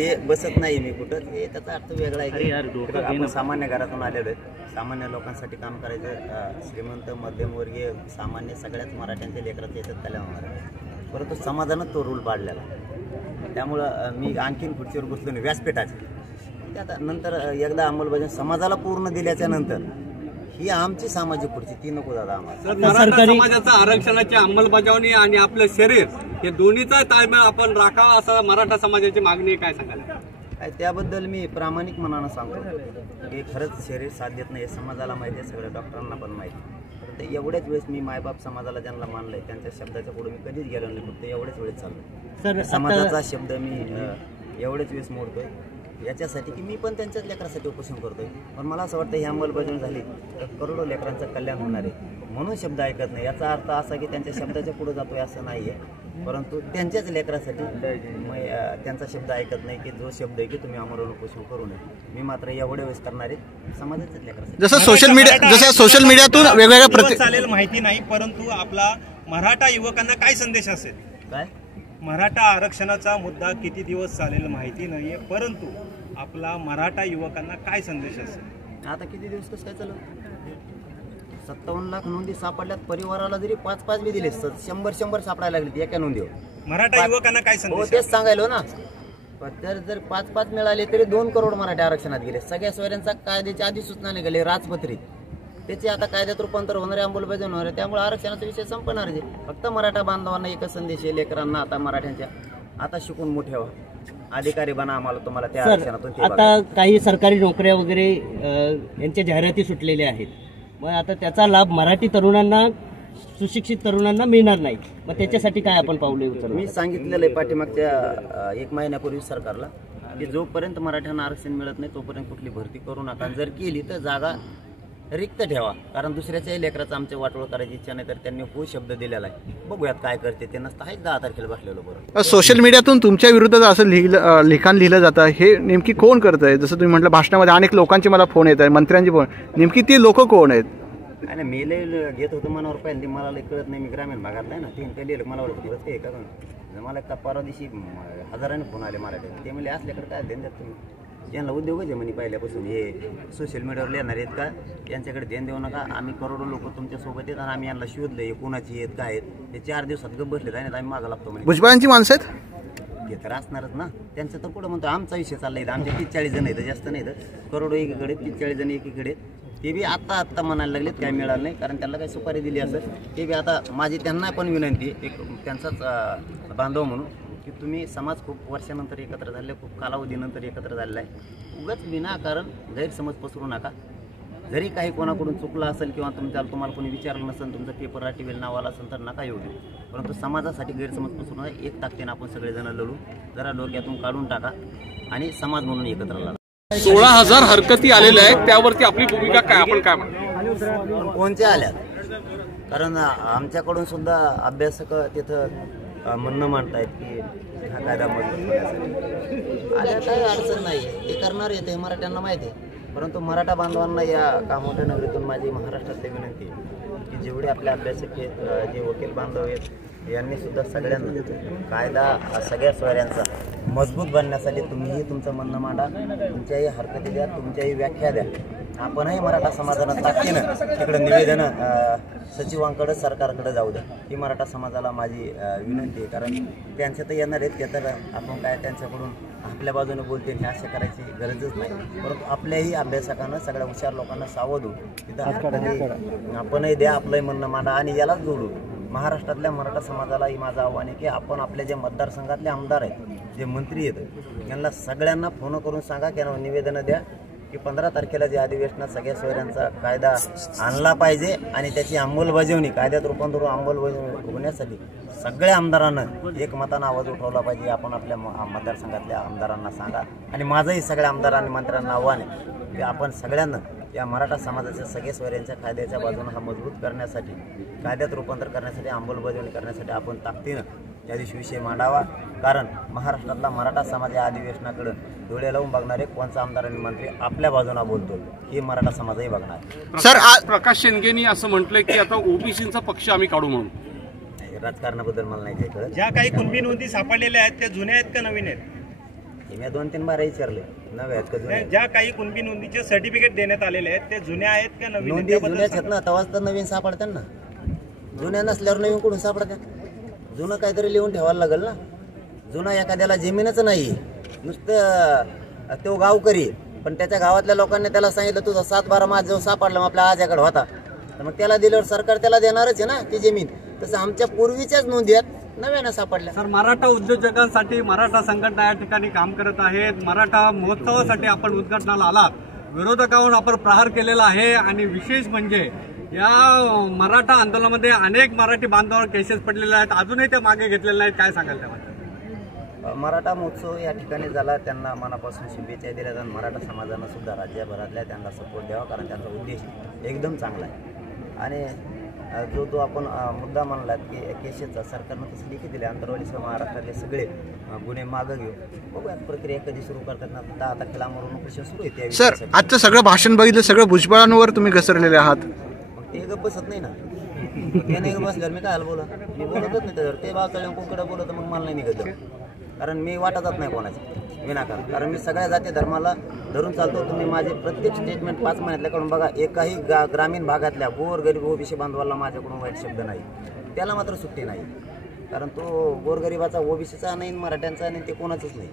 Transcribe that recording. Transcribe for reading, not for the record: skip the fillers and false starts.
हे बसत नाही मी कुठं, हे त्याचा अर्थ वेगळा आहे की आपण सामान्य घरातून आलेलो आहे, सामान्य लोकांसाठी काम करायचं, श्रीमंत मध्यमवर्गीय सामान्य सगळ्याच मराठ्यांच्या लेकरात याच्यात कल्याण होणार आहे, परंतु समाजानं तो रूल पाडलेला. त्यामुळं मी आणखीन खुर्चीवर बसलो नाही व्यासपीठाचे. ते आता नंतर एकदा अंमलबजावणी समाजाला पूर्ण दिल्याच्या नंतर ही आमची सामाजिक खुर्ची ती नको दादा आम्हाला. मराठा समाजाचा आरक्षणाची अंमलबजावणी आणि आपलं शरीर हे दोन्हीचा ताळमेळ आपण राखावा असं मराठा समाजाची मागणी काय सांगाल? त्याबद्दल मी प्रामाणिक मनानं सांगतो की खरंच शरीर साथ देत नाही, समाजाला माहिती आहे, सगळ्या डॉक्टरांना पण माहिती. तर एवढ्याच वेळेस मी मायबाप समाजाला ज्यांना मानलंय त्यांच्या शब्दाच्या पुढे मी कधीच गेलो नाही, फक्त एवढ्याच वेळेस चाललो. समाजाचा शब्द मी एवढ्याच वेळेस मोडतोय याच्यासाठी की मी पण त्यांच्याच लेकरासाठी उपोषण करतोय. पण मला असं वाटतं ही अंमलबजावणी झाली तर करोडो लेकरांचं कल्याण होणार आहे, म्हणून शब्द ऐकत नाही. याचा अर्थ असा की त्यांच्या शब्दाच्या पुढे जातोय असं नाही आहे, परंतु त्यांच्याच लेकरासाठी त्यांचा शब्द ऐकत नाही की जो शब्द आहे की तुम्ही आमरण उपोषण करू नये. मी मात्र एवढे वेळेस करणार आहे समाजाच्याच लेकरासाठी. जसं सोशल मीडियातून वेगवेगळ्या चालेल माहिती नाही, परंतु आपला मराठा युवकांना काय संदेश असेल? काय मराठा आरक्षणाचा मुद्दा किती दिवस चालेल माहिती नाहीये, परंतु आपला मराठा युवकांना काय संदेश असेल? आता किती दिवस कसं काय चालू? 57 लाख नोंदी सापडल्यात, परिवाराला जरी 5-5 बी दिले 100 सापडायला लागले एका नोंदीवर. मराठा युवकांना काय संदेश? तेच सांगायलो ना, जर 5-5 मिळाले तरी 2 करोड मराठा आरक्षणात गेले. सगळ्या सोयऱ्यांचा कायद्याच्या आधी सूचना निघाली राजपत्रित, त्याचे आता कायद्यात रूपांतर होणार आहे, अंमलबजावणी होणार आहे. त्यामुळे आरक्षणाचा विषय संपणार आहे. फक्त मराठा बांधवांना एकच संदेश आहे, लेकरांना आता मराठ्यांच्या आता शिकून मोठे व्हा, अधिकारी बना, आम्हाला तुम्हाला त्या आरक्षणातून. आता काही सरकारी नोकऱ्या वगैरे यांच्या जाहिराती सुटलेल्या आहेत, मग आता त्याचा लाभ मराठी तरुणांना, सुशिक्षित तरुणांना मिळणार नाही, मग त्याच्यासाठी काय आपण पावले उचलू? मी सांगितलेलं आहे पाठीमागच्या 1 महिन्यापूर्वी सरकारला की जोपर्यंत मराठ्यांना आरक्षण मिळत नाही तोपर्यंत कुठली भरती करू नका, जर केली तर जागा रिक्त ठेवा, कारण दुसऱ्याच्याही लेकराचं आमच्या वाटोळ करायची इच्छा नाही. तर त्यांनी हो शब्द दिलेला आहे, बघूयात काय करते ते. नसतं आहेच 10 तारखेला बसलेलो. बरोबर, सोशल मीडियातून तुमच्या विरुद्ध असं लिखाण लिहिलं जातं, हे नेमकी कोण करत आहे? जसं तुम्ही म्हटलं भाषणामध्ये अनेक लोकांचे मला फोन येत आहे, मंत्र्यांचे फोन, नेमकी ती लोक कोण आहेत? आणि मी घेत होतो मनावर पाहिजे, मला कळत नाही, मी ग्रामीण भागातला आहे ना, ते काही लिहिलं मला वाटतं ते का मला का परवा दिवशी हजाराने फोन आले मराठी, ते म्हणजे असल्याकडे काय ध्यान देत तुम्ही? यांना उद्योगच आहे म्हणे पहिल्यापासून, हे सोशल मीडियावर लिहिणार आहेत का, यांच्याकडे ध्यान देऊ नका, आम्ही करोडो लोक तुमच्यासोबत आहेत आणि आम्ही यांना शोधलं, हे कोणाची आहेत काय आहेत, ते 4 दिवसात गप्प बसले आणि आम्ही मागं लागतो म्हणजे. भुजबळांची माणसं आहेत ते तर असणारच ना, त्यांचं तर पुढं म्हणतो आमचा विषय चाललाय. आमचे 30-40 जण आहेत, जास्त नाही तर करोडो एकीकडे, 30-40 जण एकीकडे. ते बी आत्ता म्हणायला लागलेत काय मिळालं नाही, कारण त्यांना काही सुपारी दिली असेल. ते बी आता माझी त्यांना पण विनंती, एक त्यांचाच बांधव म्हणून, की तुम्ही समाज खूप वर्षानंतर एकत्र झाले, खूप कालावधीनंतर एकत्र झालेला आहे, उगाच विनाकारण गैरसमज पसरू नका. जरी काही कोणाकडून चुकलं असेल किंवा तुम्हाला कोणी विचारलं नसेल, तुमचं पेपर टीव्हीला नाव आलं असेल तर नका येऊ देऊ, परंतु समाजासाठी गैरसमज पसरू नका. एक ताकदीनं आपण सगळेजण लढू, जरा डोक्यातून काढून टाका आणि समाज म्हणून एकत्र लढा. 16,000 हरकती आलेल्या आहेत, त्यावरती आपली भूमिका काय, आपण काय म्हणतो? कोणत्या आल्या? कारण आमच्याकडून सुद्धा अभ्यासक तिथं म्हणणं मांडतायत की हा कायदा मजबूत करण्यासाठी आल्या, काही अडचण नाही आहे, ते करणार येते, मराठ्यांना माहिती आहे. परंतु मराठा बांधवांना या कामोठ्या नगरीतून माझी महाराष्ट्रातली विनंती आहे की जेवढे आपले अभ्यासक आहेत, जे वकील बांधव आहेत, यांनी सुद्धा सगळ्यांना कायदा सगळ्या सोयऱ्यांचा मजबूत बनण्यासाठी तुम्हीही तुमचं म्हणणं मांडा, तुमच्याही हरकती द्या, तुमच्याही व्याख्या द्या. आपणही मराठा समाजानं ताकदीनं तिकडं निवेदन सचिवांकडे, सरकारकडे जाऊ द्या, ही मराठा समाजाला माझी विनंती आहे. कारण त्यांच्या तर येणार आहेत, ते तर आपण काय त्यांच्याकडून आपल्या बाजूने बोलते हे असे करायची गरजच नाही. परंतु आपल्याही अभ्यासकांना, सगळ्या हुशार लोकांना सावध होऊ, तिथं आपणही द्या, आपलंही म्हणणं मांडा आणि यालाच जोडू. महाराष्ट्रातल्या मराठा समाजालाही माझं आव्हान आहे की आपण आपल्या जे मतदारसंघातले आमदार आहेत, जे मंत्री आहेत, यांना सगळ्यांना फोन करून सांगा की निवेदनं द्या की 15 तारखेला जे अधिवेशनात सगळ्या सोयऱ्यांचा कायदा आणला पाहिजे आणि त्याची अंमलबजावणी, कायद्यात रूपांतर होण्यासाठी सगळ्या आमदारांना एकमतानं आवाज उठवला पाहिजे. आपण आपल्या मतदारसंघातल्या आमदारांना सांगा आणि माझंही सगळ्या आमदारांनी मंत्र्यांना आव्हान आहे की आपण सगळ्यांना या मराठा समाजाच्या सगळ्या सोयऱ्यांच्या कायद्याच्या बाजूने हा मजबूत करण्यासाठी, कायद्यात रूपांतर करण्यासाठी, अंमलबजावणी करण्यासाठी आपण ताकदीनं त्या दिवशी विषय मांडावा. कारण महाराष्ट्रातला मराठा समाज या अधिवेशनाकडे डोळे लावून बघणारे कोणचा आमदार आणि मंत्री आपल्या बाजूने बोलतो हे मराठा समाजही बघणार. सर, प्रकाश शेंडेंनी असं म्हटलंय की आता ओबीसीचा पक्ष आम्ही काढू म्हणून. राजकारणाबद्दल मला नाही काही कळत. ज्या काही कुणबी नोंदी सापडलेल्या आहेत त्या जुन्या आहेत का नवीन आहेत? हे मी 2-3 बारा विचारले नव्हे आहेत का जुने आहेत? ज्या काही कुणबी नोंदीचे सर्टिफिकेट देण्यात आलेले आहेत ते जुन्या आहेत का नवीन आहेत? नोंदी त्याबद्दल जुन्याच सांगा. आहेत ना, तेव्हाच तर नवीन सापडतात ना. जुन्या नसल्यावर नवीन कुठून सापडतात? जुनं काहीतरी लिहून ठेवायला लागेल ना. जुनं एखाद्याला जमीनच नाही, नुसतं तो गावकरी, पण त्याच्या गावातल्या लोकांनी त्याला सांगितलं तुझा 7-12 मास जो सापडला मग आपल्या आज्याकडे होता, तर मग त्याला दिल्यावर सरकार त्याला देणारच आहे ना ती जमीन. तसं आमच्या पूर्वीच्याच नोंदी आहेत, नव्यानं सापडल्या. सर, मराठा उद्योजकांसाठी मराठा संघटना या ठिकाणी काम करत आहेत. मराठा महोत्सवासाठी आपण उद्घाटनाला आलात, विरोधकांवर आपण प्रहार केलेला आहे आणि विशेष म्हणजे या मराठा आंदोलनामध्ये अनेक मराठी बांधवांवर केसेस पडलेले आहेत, अजूनही ते मागे घेतलेले नाहीत. काय सांगाल त्यामध्ये? मराठा महोत्सव या ठिकाणी झाला, त्यांना मनापासून शुभेच्छा दिल्या आणि मराठा समाजानं सुद्धा राज्यभरातल्या त्यांना सपोर्ट द्यावा, कारण त्यांचा उद्देश एकदम चांगला आहे. आणि जो आपण मुद्दा म्हणलात की केसेसचा सरकारनं तसं लिखी दिले, आंतरवालीसह महाराष्ट्रातले सगळे गुन्हे मागं घेऊ. बघूया प्रक्रिया कधी सुरू करतात ना. 10 तारखेला अमरून उपोषण सुरू होते. सर, आजचं सगळं भाषण बघितलं, सगळं भुजबळांवर तुम्ही घसरलेले आहात. मग ते गप्प बसत नाही ना. त्याने गप्प बसल्यावर मी काय बोला, मी बोलतच नाही त्याच्यावर. ते बाजूला कोणकडे बोलत मग मला नाही निघत, कारण मी वाटतच नाही कोणाची विनाकारण. कारण मी सगळ्या जाती धर्माला धरून चालतो. तुम्ही माझे प्रत्येक स्टेटमेंट 5 महिन्यातल्याकडून बघा, एकाही ग्रामीण भागातल्या गोरगरीब ओबीसी बांधवाला माझ्याकडून वाईट शब्द नाही. त्याला मात्र सुट्टी नाही, कारण तो गोरगरिबाचा ओबीसीचा नाही, मराठ्यांचा नाही, ते कोणाचंच नाही.